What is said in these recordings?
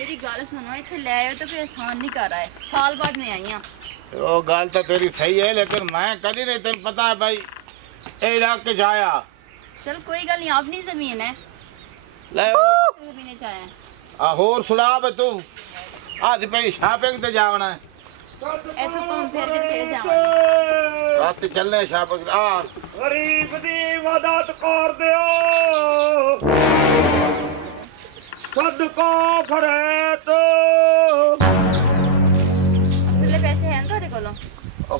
मेरी गल सुनो, इतने ले आए तो कोई आसान नहीं कर रहा है। साल बाद में आई हाँ। वो गल तो तेरी सही है, लेकिन मैं कभी नहीं, तेन पता है भाई ए इलाके च आया। चल कोई गल नहीं, अपनी जमीन है। ले पीने चाहे होर सुना बे तू आज भाई शॉपिंग ते जावना है। इथों घूम फिर के फिर जावांगे। रात चलने शॉपिंग आ गरीब दी मदद कर दियो, सदका करे तो। खुले पैसे हैं थोड़े कोलों?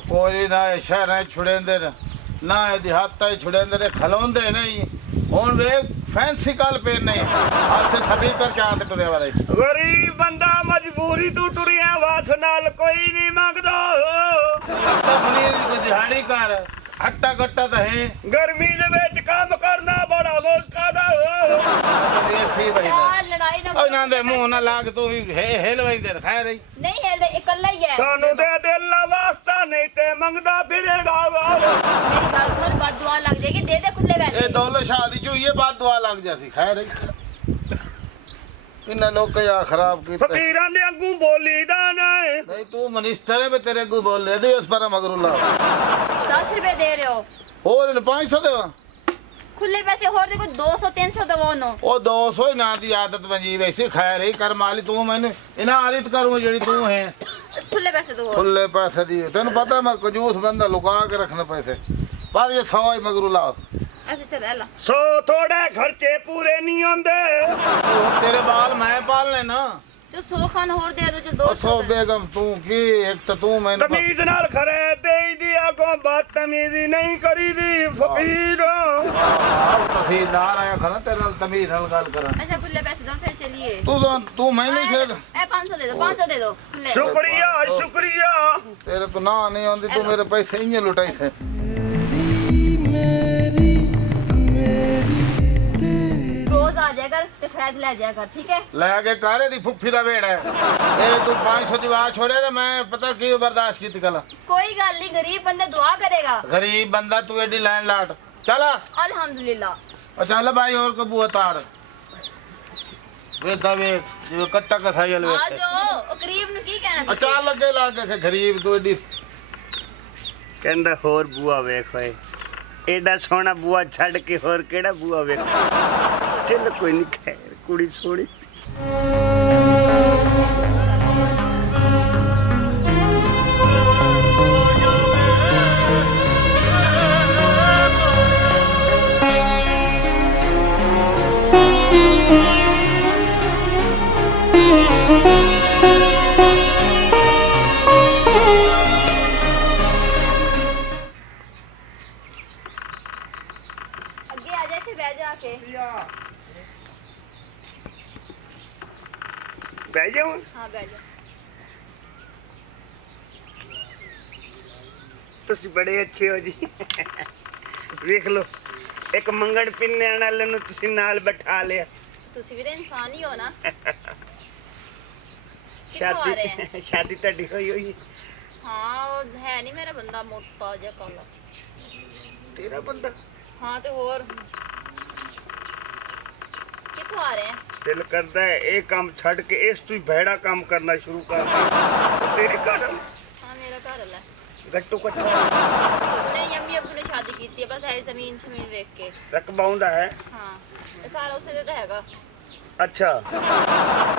कोई ना शहर छुड़ेंदे ना देहात छुड़ेंदे खलोंदे नहीं। हुन वे फैंसी कल पे नहीं हाथ सभी कर क्या आते टुरे वाले। गरीब बंदा मजबूरी तू टुरिया वास नाल कोई नहीं मंगदा। मुनीर को दिहाड़ी कर हट्टा कट्टा तो है। गर्मी दे विच काम करना बड़ा मुश्किल है। ऐसी भाई यार लड़ाई ना ओ ना दे मुंह ना लाग तू हेल वई दे खैर ही नहीं है, इकल्ला ही है। सानू दे दिल दा वास्ता नहीं ते मंगदा फिरेगा। मेरी गल सुन, बाद दुआ लग जाएगी, दे दे खुले पैसे। ए दौलत शादी जो ये बात दुआ लग जासी खैर ही इन्ना लोग या खराब की फकीरां दे अगू बोली दा नहीं तू मिनिस्टर है मैं तेरे को बोल रहे दे उस पर मगरुल्ला 10 रुपए दे रहे हो और 500 देवा खुले पैसे होर देखो 200 300 दवो नो। ओ 200 ही ना दी आदत बनी वैसे खैर ही कर माली तू मैंने इना आदत करूं जेडी तू है। खुले पैसे दो। खुले पैसे दी तेन पता है मैं कंजूस बंदा लुका के रखना पैसे पर ये 100 ही मगरुल्ला ऐसे चल एला। सो थोड़े खर्चे पूरे नहीं होंदे। तेरे बाल मैं पालने ना जो 100 खान होर दे दो, जो 200 200 बेगम तू की एक तो तू मैंने तमीज नाल खरे दे दी आगो बदतमीजी नहीं करी दी फकीर। तहसीलदार आया खड़ा तेरे नाल तमीज नाल गल करा। अच्छा खुले पैसे दो फिर चलिए। तू मैंने से ए 500 दे दो, 500 दे दो खुले। शुक्रिया शुक्रिया। तेरे को ना नहीं आंदी तू मेरे पैसे ही लुटाई से। रोज आ जाया कर ते खरीद ले जाया कर, ठीक है? लेके कारे दी फुफी दा वेड़ है ए तू 500 दी बात छोड़े तो मैं पता की बर्दाश्त की कल। कोई गल नहीं, गरीब बंदा दुआ करेगा। गरीब बंदा तू एडी लाइन लाट चला अल्हम्दुलिल्लाह। चल भाई और को बुआ ताड़ वे दवे जो कट्टा कसाई ले आ जाओ, ओ गरीब नु की कहना? अच्छा लगे लागे के गरीब तू एडी कहंदा होर बुआ वेख होए एडा सोहना बुआ छड़ के होर केड़ा बुआ वेख। चल कोई नहीं खैर कुड़ी सोड़ी। आगे आ जाए फिर बैठ जाके। बह जाओ। हां बैठ जा। तुसी बड़े अच्छे हो जी। देख लो एक मंगण पिन्ने वाले नु तुसी नाल बैठा लिया। ਤੁਸੀਂ ਵੀ ਤਾਂ ਇਨਸਾਨ ਹੀ ਹੋ ਨਾ। शादी शादी तड़ी होई होई। हाँ वो है नहीं मेरा बंदा, मोटा जा काला। तेरा बंदा हाँ तो और कितों आ रहे हैं? दिल करदा है ये काम छड़ के इस तू भेड़ा काम करना शुरू कर। तेरे घर हाँ मेरा घर वाला है। गट्टू कट्टा नहीं अम्मी अब्बू ने शादी की थी, बस है जमीन शमीन देख के। रकबा हुंदा है। हाँ ये सारा उसे देता हैगा। अच्छा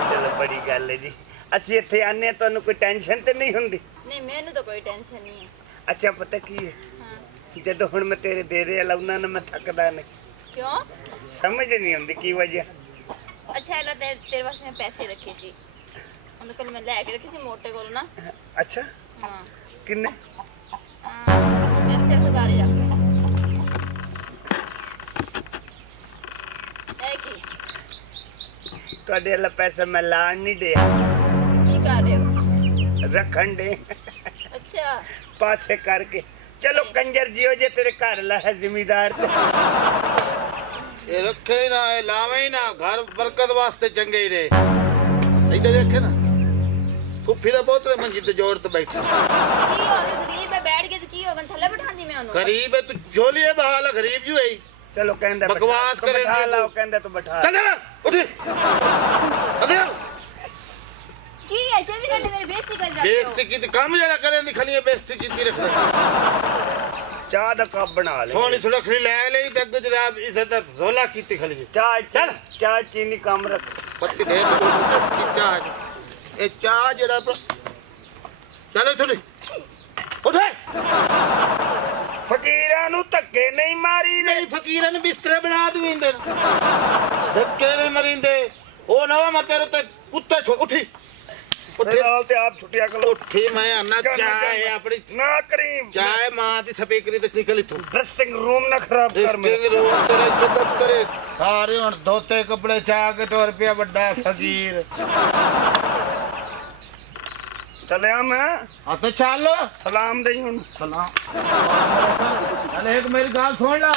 चलो बड़ी गल है जी। ਅਸੀਂ ਇੱਥੇ ਆਨੇ ਤੁਹਾਨੂੰ ਕੋਈ ਟੈਨਸ਼ਨ ਤੇ ਨਹੀਂ ਹੁੰਦੀ? नहीं मैनू तो कोई टेंशन नहीं है। ਅੱਛਾ ਪਤਾ ਕੀ ਹੈ हाँ ਜਦੋਂ ਹੁਣ ਮੈਂ ਤੇਰੇ ਦੇਰੇ ਲਾਉਣਾ ਨਾ ਮੈਂ ਥੱਕਦਾ ਨਹੀਂ। क्यों? ਸਮਝ ਨਹੀਂ ਆਉਂਦੀ ਕੀ ਵਜ੍ਹਾ। अच्छा है तेरे वास्ते मैं पैसे रखे सी, उन्हें कल मैं लेके रखे सी मोटे को ना। ਅੱਛਾ हाँ ਕਿੰਨੇ? मेरे 4000 ही रख ਤੁਹਾਡੇ ਵਾਲਾ ਪੈਸਾ ਮੈਂ ਲਾਣ ਨਹੀਂ ਦਿਆ, की कर रहे हो? ਰੱਖਣ ਦੇ अच्छा ਪਾਸੇ ਕਰਕੇ। ਚਲੋ ਕੰਜਰ ਜਿਓ ਜੇ ਤੇਰੇ ਘਰ ਲਾ ਹੈ ਜ਼ਿਮੀਦਾਰ ਤੇ ये रखे ही ना ये लावे ही ना घर बरकत वास्ते चंगे ही रहे। इधर देखे ना फुफी दा बहुत मंजी ते जोड़ ते बैठा। की हो गया? गरीब है बैठ के तो की होगा, थल्ले बैठांदी मैं उन्हें। गरीब है तू झोली है बहाल गरीब जो है। चलो कहंदा बकवास करे बैठा लाओ, कहंदा तू बैठा चल उठ ਬੇਇੱਜ਼ਤੀ ਕੀਤੀ ਕੰਮ ਜਿਹੜਾ ਕਰਨ ਦੀ ਖਲੀਏ ਬੇਇੱਜ਼ਤੀ ਕੀਤੀ ਰੱਖਦੇ ਚਾਹ ਦਾ ਕੱਪ ਬਣਾ ਲੈ ਸੋਹਣੀ ਸੁਲਖਣੀ ਲੈ ਲਈ ਤੇ ਅੱਗੇ ਜਨਾਬ ਇੱਜ਼ਤ ਰੋਲਾ ਕੀਤੀ ਖਲੀਏ ਚਾਹ ਚੱਲ। ਚਾਹ ਚੀਨੀ ਕੰਮ ਰੱਖ ਪੱਤੀ ਦੇ ਚਾਹ ਇਹ ਚਾਹ ਜਿਹੜਾ ਚਲੋ ਥੋੜੀ ਉਠੇ ਫਕੀਰਾਂ ਨੂੰ ਧੱਕੇ ਨਹੀਂ ਮਾਰੀ ਦੇ ਨਹੀਂ ਫਕੀਰਾਂ ਨੂੰ ਬਿਸਤਰਾ ਬਣਾ ਦੂੰਦੇ ਧੱਕੇ ਨਹੀਂ ਮਰਿੰਦੇ ਉਹ ਨਾ ਮੈਂ ਤੇਰੇ ਤੇ ਕੁੱਤਾ ਛੋੜ ਉੱਠੀ ਉੱਠੀ ਨਾਲ ਤੇ ਆਪ ਛੁੱਟਿਆ ਕਰੋ ਉੱਠੀ ਮੈਂ ਆਨਾ ਚਾਹੇ ਆਪਣੀ ਨਾ ਕਰੀ ਚਾਹੇ ਮਾਂ ਦੀ ਸਪੀਕਰੀ ਤੇ ਨਿਕਲ ਇਥੋਂ ਡਰੈਸਿੰਗ ਰੂਮ ਨਾ ਖਰਾਬ ਕਰ ਮੇਰਾ ਡਿਸਟਿੰਗ ਰੂਮ ਤੇਰੇ ਇੱਜ਼ਤ ਕਰੇ ਸਾਰੇ ਹੁਣ ਧੋਤੇ ਕੱਪੜੇ ਚਾਹ ਕੇ ਟੋਰ ਪਿਆ ਵੱਡਾ ਫਕੀਰ ਚੱਲਿਆ ਮੈਂ ਆ ਤੇ ਚੱਲ ਸਲਾਮ ਦੇਈ ਹੁਣ ਸਲਾਮ ਅਲੇ ਇੱਕ ਮੇਰੀ ਗੱਲ ਸੁਣ ਲਾ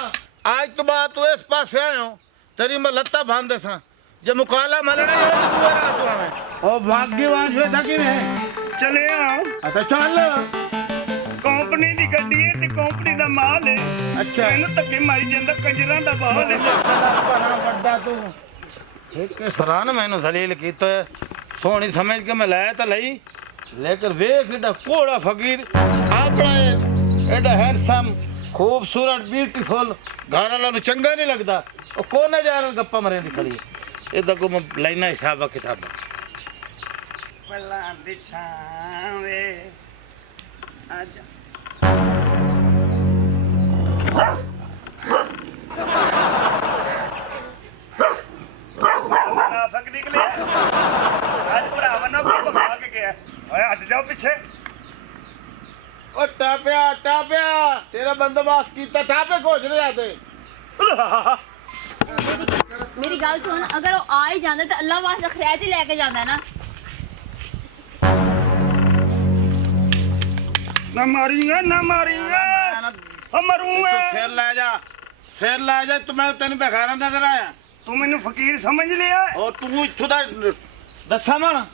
ਅੱਜ ਤੋਂ ਬਾਅਦ ਤੂੰ ਇਸ ਪਾਸੇ ਆਇਓ ਤੇਰੀ ਮੈਂ ਲੱਤਾਂ ਬੰਨਦੇ ਸਾਂ ਜੇ ਮੁਕਾਲਾ ਮਲਣਾ ਹੈ ਤਾਂ ਤੂੰ ਰਾਤ ਨੂੰ ਆਵੇਂ ਉਹ ਭਾਗੀਵਾਨ ਵੇ ਤਾਂ ਕਿਵੇਂ ਚੱਲਿਆ ਆ ਤੇ ਚੱਲ ਕੰਪਨੀ ਦੀ ਗੱਡੀ ਹੈ ਤੇ ਕੰਪਨੀ ਦਾ ਮਾਲ ਹੈ ਅੱਛਾ ਇਹਨੂੰ ਧੱਕੇ ਮਾਰੀ ਜਾਂਦਾ ਕੰਜਰਾਂ ਦਾ ਬਾਲ ਹੈ ਬੜਾ ਵੱਡਾ ਤੂੰ ਇੱਕ ਸਰਾਨ ਮੈਨੂੰ ਜ਼ਲੀਲ ਕੀਤਾ ਸੋਹਣੀ ਸਮਝ ਕੇ ਮੈਂ ਲਾਇਆ ਤਾਂ ਲਈ ਲੇਕਿਨ ਵੇਖ ਇਹਦਾ ਕੋੜਾ ਫਕੀਰ ਆਪਣਾ ਐਡਾ ਹੈਂਡਸਮ ਖੂਬਸੂਰਤ ਬਿਊਟੀਫੁਲ ਘਰ ਵਾਲਾ ਨੂੰ ਚੰਗਾ ਨਹੀਂ ਲੱਗਦਾ ਉਹ ਕੋਨੇ ਜਾ ਰਿਹਾ ਗੱਪਾਂ ਮਰੇ ਦੀ ਖੜੀ ਇਹਦਾ ਕੋ ਮੈਂ ਲੈਣਾ ਹਿਸਾਬਾ ਕਿਤਾਬਾ ਪੱਲਾਂ ਦੀ ਛਾਵੇਂ ਆਜਾ ਫਕ ਨਿਕਲਿਆ ਅੱਜ ਭਰਾਵਾਂ ਨੂੰ ਕੋਈ ਭਗਾ ਕੇ ਗਿਆ ਓਏ ਹਟ ਜਾਓ ਪਿੱਛੇ ਉਹ ਟਾਪਿਆ ਤੇਰਾ ਬੰਦੋਬਸਤ ਕੀਤਾ ਟਾਪੇ ਕੋਚ ਰਿਹਾ ਤੇ ਮੇਰੀ ਗੱਲ ਸੁਣ ਅਗਰ ਉਹ ਆ ਹੀ ਜਾਂਦਾ ਤਾਂ ਅੱਲਾਹ ਵਾਸਤੇ ਖੈਰ ਹੀ ਲੈ ਕੇ ਜਾਂਦਾ ਨਾ ਨਾ ਮਾਰੀਂਗਾ ਮਰੂੰਗਾ ਸਿਰ ਲੈ ਜਾ ਤੂੰ ਮੈਂ ਤੈਨੂੰ ਬਖਾਰਾਂ ਨਜ਼ਰ ਆਇਆ ਤੂੰ ਮੈਨੂੰ ਫਕੀਰ ਸਮਝ ਲਿਆ ਉਹ ਤੂੰ ਇੱਥੋਂ ਦਾ ਦੱਸਾਂ ਮਣ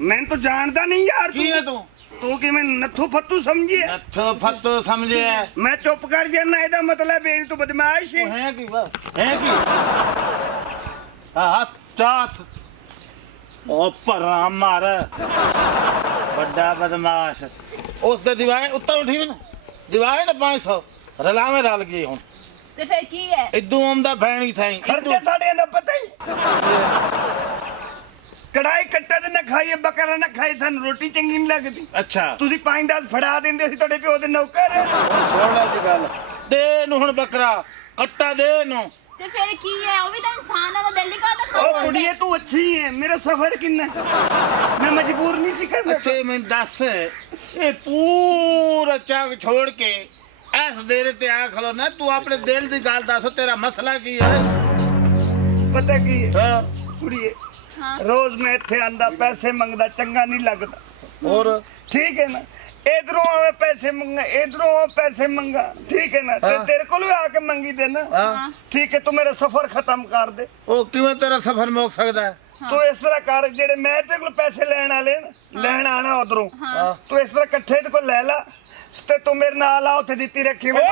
ਮੈਨੂੰ ਤਾਂ ਜਾਣਦਾ ਨਹੀਂ ਯਾਰ ਕੀ ਹੈ ਤੂੰ ਤੂੰ ਕਿਵੇਂ ਨੱਥੂ ਫੱਤੂ ਸਮਝੀ ਹੈ ਨੱਥੋ ਫੱਤੋ ਸਮਝਿਆ ਮੈਂ ਚੁੱਪ ਕਰ ਜਾਣਾ ਇਹਦਾ ਮਤਲਬ ਇਹ ਤੂੰ ਬਦਮਾਸ਼ ਹੈ ਹੈ ਕੀ ਹੈ ਕੀ ਆਹ ਚਾਤ ਉਹ ਪਰਾਂ ਮਾਰ ਵੱਡਾ ਬਦਮਾਸ਼ ਉਸ ਦੇ ਦੀਵਾਏ ਉੱਤੇ ਉਠੀ ਨਾ ਦੀਵਾਏ ਨਾ 500 ਰਲਾਵੇਂ ਰਲ ਗਈ ਹੁਣ ਤੇ ਫਿਰ ਕੀ ਹੈ ਇਦੋਂ ਆਉਂਦਾ ਭੈਣੀ ਥਾਈ ਖਰਚੇ ਸਾਡੇ ਦਾ ਪਤਾ ਹੀ ਕੜਾਈ ਕੱਟਾ ਤੇ ਨਾ ਖਾਈਏ ਬੱਕਰਾ ਨਾ ਖਾਈਏ ਸਾਨੂੰ ਰੋਟੀ ਚੰਗੀ ਨਹੀਂ ਲੱਗਦੀ ਅੱਛਾ ਤੁਸੀਂ 5-10 ਫੜਾ ਦਿੰਦੇ ਸੀ ਤੁਹਾਡੇ ਪਿਓ ਦੇ ਨੌਕਰ ਸੋਹਣਾ ਦੀ ਗੱਲ ਦੇ ਨੂੰ ਹੁਣ ਬੱਕਰਾ ਕੱਟਾ ਦੇ ਨੂੰ ਤੇ ਫਿਰ ਕੀ ਹੈ ਉਹ ਵੀ ਤਾਂ ਇਨਸਾਨ ਹੈ ਦਿਲ ਨਹੀਂ ਕਰਦਾ ਉਹ ਕੁੜੀਏ ਤੂੰ ਅੱਛੀ ਹੈ ਮੇਰਾ ਸਫ਼ਰ ਕਿੰਨਾ ਮੈਂ ਮਜਬੂਰ ਨਹੀਂ ਸੀ ਕਰਦਾ ਅੱਛਾ ਮੈਨੂੰ ਦੱਸ ਇਹ ਪੂਰਾ ਚਾਕ ਛੋੜ ਕੇ ਐਸ ਦੇਰੇ ਤੇ ਆ ਖਲੋ ਨਾ ਤੂੰ ਆਪਣੇ ਦਿਲ ਦੀ ਗੱਲ ਦੱਸ ਤੇਰਾ ਮਸਲਾ ਕੀ ਹੈ ਪਤਾ ਕੀ ਹੈ ਹਾਂ ਕੁੜੀਏ ਹਾਂ ਰੋਜ਼ ਮੈਂ ਇੱਥੇ ਆਂਦਾ ਪੈਸੇ ਮੰਗਦਾ ਚੰਗਾ ਨਹੀਂ ਲੱਗਦਾ ਹੋਰ ਠੀਕ ਹੈ ਨਾ ਇਧਰੋਂ ਆਵੇ ਪੈਸੇ ਮੰਗਾ ਇਧਰੋਂ ਪੈਸੇ ਮੰਗਾ ਠੀਕ ਹੈ ਨਾ ਤੇ ਹਾਂ। ਤੇਰੇ ਕੋਲ ਵੀ ਆ ਕੇ ਮੰਗੀ ਦੇ ਨਾ ਹਾਂ ਠੀਕ ਹੈ ਤੂੰ ਮੇਰਾ ਸਫ਼ਰ ਖਤਮ ਕਰ ਦੇ ਉਹ ਕਿਵੇਂ ਤੇਰਾ ਸਫ਼ਰ ਮੁੱਕ ਸਕਦਾ ਹੈ ਤੂੰ ਇਸ ਤਰ੍ਹਾਂ ਕਰ ਜਿਹੜੇ ਮੈਂ ਤੇਰੇ ਕੋਲ ਪੈਸੇ ਲੈਣ ਵਾਲੇ ਨਾ ਲੈਣ ਆਣਾ ਉਧਰੋਂ ਹਾਂ। ਤੂੰ ਇਸ ਤਰ੍ਹਾਂ ਇਕੱਠੇ ਤੇ ਕੋਲ ਲੈ ਲਾ ਤੇ ਤੂੰ ਮੇਰੇ ਨਾਲ ਆ ਉੱਥੇ ਦਿੱਤੀ ਰੱਖੀ ਮੈਂ